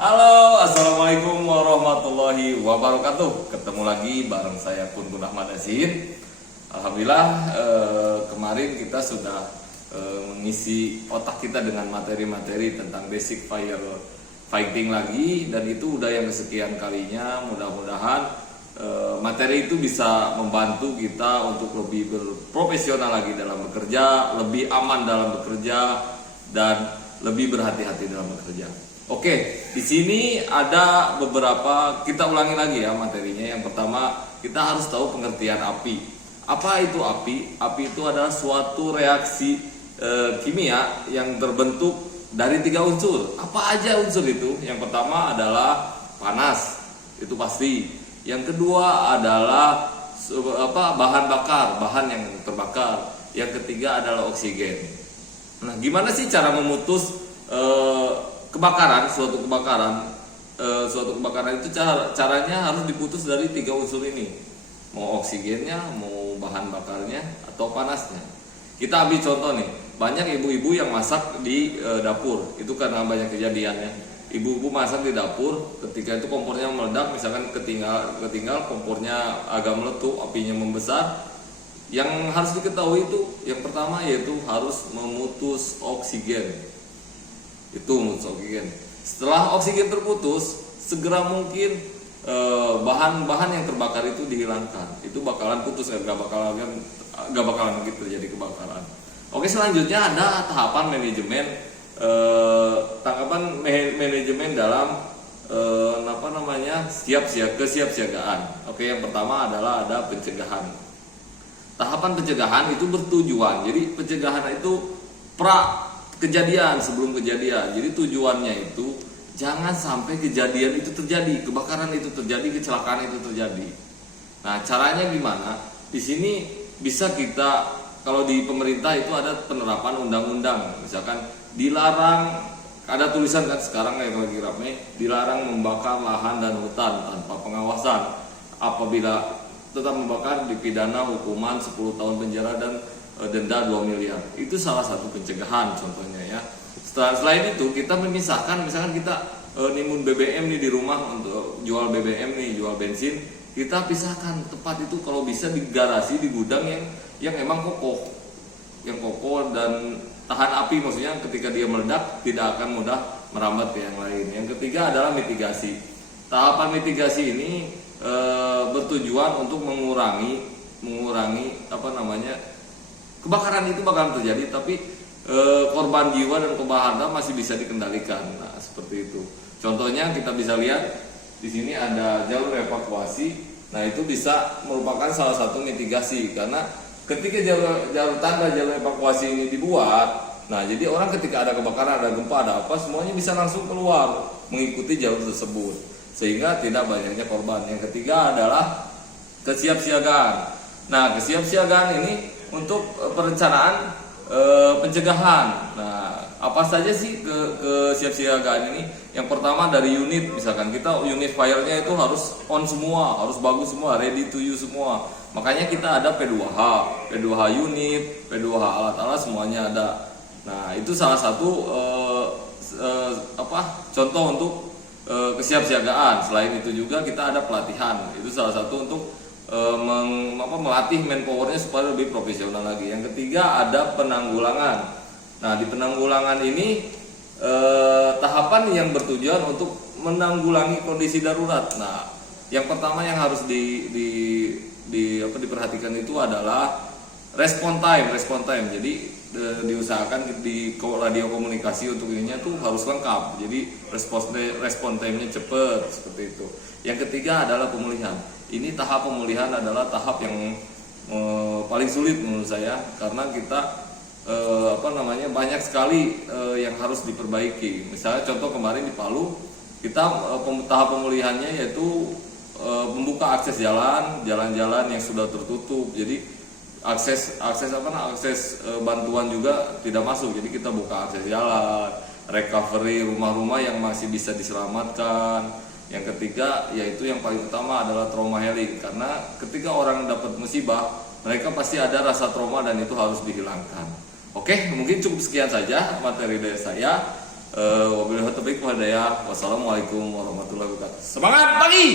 Halo, assalamualaikum warahmatullahi wabarakatuh. Ketemu lagi bareng saya Kun Ahmad Azin. Alhamdulillah kemarin kita sudah mengisi otak kita dengan materi-materi tentang basic fighting lagi, dan itu udah yang kesekian kalinya. Mudah-mudahan materi itu bisa membantu kita untuk lebih berprofesional lagi dalam bekerja, lebih aman dalam bekerja, dan lebih berhati-hati dalam bekerja. Oke, di sini ada beberapa, kita ulangi lagi ya materinya. Yang pertama, kita harus tahu pengertian api. Apa itu api? Api itu adalah suatu reaksi kimia yang terbentuk dari 3 unsur. Apa aja unsur itu? Yang pertama adalah panas, itu pasti. Yang kedua adalah bahan bakar, bahan yang terbakar. Yang ketiga adalah oksigen. Nah, gimana sih cara memutus suatu kebakaran itu caranya harus diputus dari 3 unsur ini, mau oksigennya, mau bahan bakarnya, atau panasnya. Kita ambil contoh nih, banyak ibu-ibu yang masak di dapur, itu karena banyak kejadiannya. Ibu-ibu masak di dapur, ketika itu kompornya meledak, misalkan ketinggal kompornya agak meletup, apinya membesar. Yang harus diketahui itu, yang pertama yaitu harus memutus oksigen. Itu oksigen. Setelah oksigen terputus, segera mungkin bahan-bahan yang terbakar itu dihilangkan. Itu bakalan putus, gak bakalan terjadi kebakaran. Oke, selanjutnya ada tahapan manajemen manajemen dalam kesiapsiagaan. Oke, yang pertama adalah ada pencegahan. Tahapan pencegahan itu bertujuan. Jadi pencegahan itu kejadian sebelum kejadian. Jadi tujuannya itu jangan sampai kejadian itu terjadi, kebakaran itu terjadi, kecelakaan itu terjadi. Nah, caranya gimana? Di sini bisa kita, kalau di pemerintah itu ada penerapan undang-undang. Misalkan dilarang, ada tulisan kan sekarang yang lagi ramai, dilarang membakar lahan dan hutan tanpa pengawasan. Apabila tetap membakar dipidana hukuman 10 tahun penjara dan denda 2 miliar. Itu salah satu pencegahan contohnya ya. Selain itu kita memisahkan, misalkan kita nimbun BBM nih di rumah untuk jual BBM nih, jual bensin, kita pisahkan tempat itu kalau bisa di garasi, di gudang yang emang kokoh. Yang kokoh dan tahan api, maksudnya ketika dia meledak tidak akan mudah merambat ke yang lain. Yang ketiga adalah mitigasi. Tahapan mitigasi ini bertujuan untuk mengurangi kebakaran itu bakalan terjadi, tapi korban jiwa dan korban harta masih bisa dikendalikan. Nah, seperti itu. Contohnya kita bisa lihat di sini ada jalur evakuasi. Nah, itu bisa merupakan salah satu mitigasi, karena ketika jalur evakuasi ini dibuat, nah jadi orang ketika ada kebakaran, ada gempa, ada apa, semuanya bisa langsung keluar mengikuti jalur tersebut, sehingga tidak banyaknya korban. Yang ketiga adalah kesiapsiagaan. Nah, kesiapsiagaan ini untuk perencanaan pencegahan. Nah, apa saja sih kesiapsiagaan ini? Yang pertama dari unit, misalkan kita unit fire-nya itu harus on semua, harus bagus semua, ready to use semua. Makanya kita ada P2H unit, P2H alat-alat, semuanya ada. Nah, itu salah satu contoh untuk kesiapsiagaan. Selain itu juga kita ada pelatihan. Itu salah satu untuk melatih manpowernya supaya lebih profesional lagi. Yang ketiga ada penanggulangan. Nah, di penanggulangan ini tahapan yang bertujuan untuk menanggulangi kondisi darurat. Nah, yang pertama yang harus diperhatikan itu adalah respon time. Jadi diusahakan di radio komunikasi untuk ininya tuh harus lengkap. Jadi respon time-nya cepat, seperti itu. Yang ketiga adalah pemulihan. Ini tahap pemulihan adalah tahap yang paling sulit menurut saya, karena kita banyak sekali yang harus diperbaiki. Misalnya contoh kemarin di Palu, kita tahap pemulihannya yaitu membuka akses jalan-jalan yang sudah tertutup. Jadi akses bantuan juga tidak masuk. Jadi kita buka akses jalan, recovery rumah-rumah yang masih bisa diselamatkan. Yang ketiga yaitu yang paling utama adalah trauma healing, karena ketika orang dapat musibah, mereka pasti ada rasa trauma dan itu harus dihilangkan. Oke, mungkin cukup sekian saja materi dari saya. Wabillahi taufiq wal hidayah. Wassalamualaikum warahmatullahi wabarakatuh. Semangat pagi.